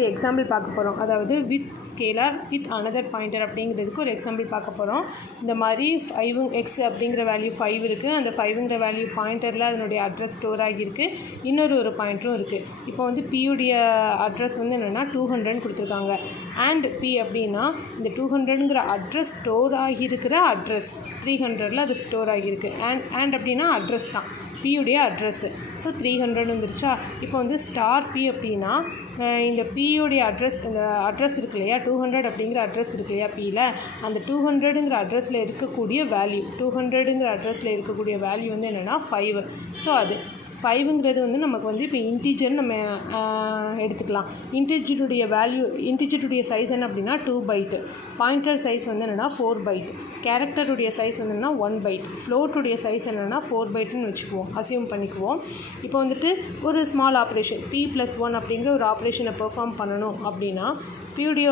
ஒரு எக்ஸாம்பிள் பார்க்க போகிறோம். அதாவது with scalar with another pointer அப்படிங்கிறதுக்கு ஒரு எக்ஸாம்பிள் பார்க்க போகிறோம். இந்த மாதிரி 5 எக்ஸ் அப்படிங்கிற வேல்யூ 5 இருக்குது. அந்த 5ங்கிற வேல்யூ பாயிண்டரில் அதனுடைய அட்ரஸ் ஸ்டோர் ஆகியிருக்கு. இன்னொரு பாயிண்டரும் இருக்குது. இப்போ வந்து பியுடைய அட்ரஸ் வந்து என்னென்னா 200 கொடுத்துருக்காங்க. அண்ட் பி அப்படின்னா இந்த 200ங்கிற அட்ரஸ் ஸ்டோர் ஆகியிருக்கிற அட்ரஸ் 300ல் அது ஸ்டோர் ஆகியிருக்கு. அண்ட் அப்படின்னா அட்ரஸ் தான், பியுடைய அட்ரஸ்ஸு. ஸோ 300 வந்துருச்சா. இப்போ வந்து ஸ்டார் பி அப்படின்னா இந்த பியுடைய அட்ரஸ், இந்த அட்ரஸ் இருக்கு இல்லையா, 200 அப்படிங்கிற அட்ரஸ் இருக்கு இல்லையா பியில், அந்த 200ங்கிற அட்ரஸில் இருக்கக்கூடிய வேல்யூ, 200ங்கிற அட்ரஸில் இருக்கக்கூடிய வேல்யூ வந்து என்னென்னா 5. ஸோ அது 5ங்கிறது வந்து நமக்கு வந்து இப்போ இன்டீஜர் நம்ம எடுத்துக்கலாம். இன்டீஜருடைய வேல்யூ, இன்டீஜருடைய சைஸ் என்ன அப்படின்னா 2 பைட்டு. பாயிண்டர் சைஸ் வந்து என்னென்னா 4 பைட். கேரக்டருடைய சைஸ் வந்து என்னென்னா 1 பைட். ஃப்ளோட்டுடைய சைஸ் என்னென்னா 4 பைட்டுன்னு வச்சுக்குவோம், அசியூம் பண்ணிக்குவோம். இப்போ வந்துட்டு ஒரு ஸ்மால் ஆப்ரேஷன் p+1 அப்படிங்கிற ஒரு ஆப்ரேஷனை பெர்ஃபார்ம் பண்ணணும் அப்படின்னா பியுடைய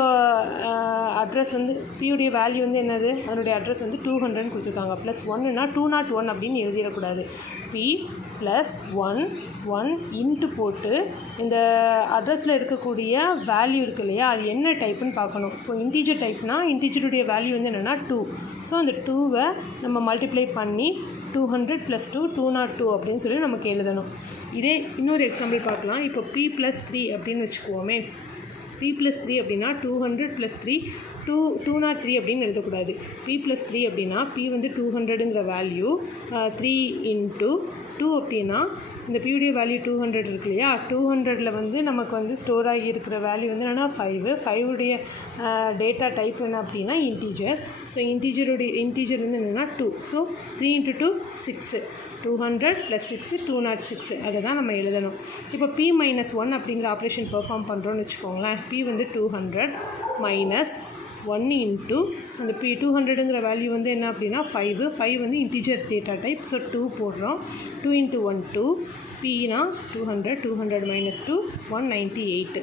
அட்ரஸ் வந்து, பியுடைய வேல்யூ வந்து என்னது, அதனுடைய அட்ரஸ் வந்து 200 கொடுத்துருக்காங்க. +1ன்னா 201 அப்படின்னு எழுதிடக்கூடாது. p+1 இன்ட்டு போட்டு இந்த அட்ரஸில் இருக்கக்கூடிய வேல்யூ இருக்குது இல்லையா, அது என்ன டைப்புன்னு பார்க்கணும். இப்போ இன்டீஜர் டைப்னால் இன்டீஜருடைய வேல்யூ வந்து என்னென்னா 2. ஸோ அந்த 2வை நம்ம மல்டிப்ளை பண்ணி 200 + 2 202 அப்படின்னு சொல்லி நமக்கு எழுதணும். இதே இன்னொரு எக்ஸாம்பிள் பார்க்கலாம். இப்போ p+3 அப்படின்னு வச்சுக்குவோமே. p+3 அப்படின்னா 200 + 3 203 அப்படின்னு எழுதக்கூடாது. p+3 அப்படின்னா p வந்து 200ங்கிற வேல்யூ 3 × 2 அப்படின்னா இந்த பியுடைய வேல்யூ 200 இருக்கு இல்லையா, 200ல் வந்து நமக்கு வந்து ஸ்டோர் ஆகி இருக்கிற வேல்யூ வந்து என்னென்னா 5. 5உடைய டேட்டா டைப் என்ன அப்படின்னா இன்டீஜர். ஸோ இன்டீஜர் வந்து என்னென்னா 2. ஸோ 3 × 2 6. 200 + 6 206. அதை தான் நம்ம எழுதணும். இப்போ p-1 அப்படிங்கிற ஆப்ரேஷன் பெர்ஃபார்ம் பண்ணுறோன்னு வச்சுக்கோங்களேன். p வந்து 200 - 1 × அந்த p 200ங்கிற வேல்யூ வந்து என்ன அப்படின்னா 5 வந்து இன்டீஜர் டேட்டா டைப். ஸோ 2 போடுறோம். 2 × 1 2. pனா 200 - 2 198.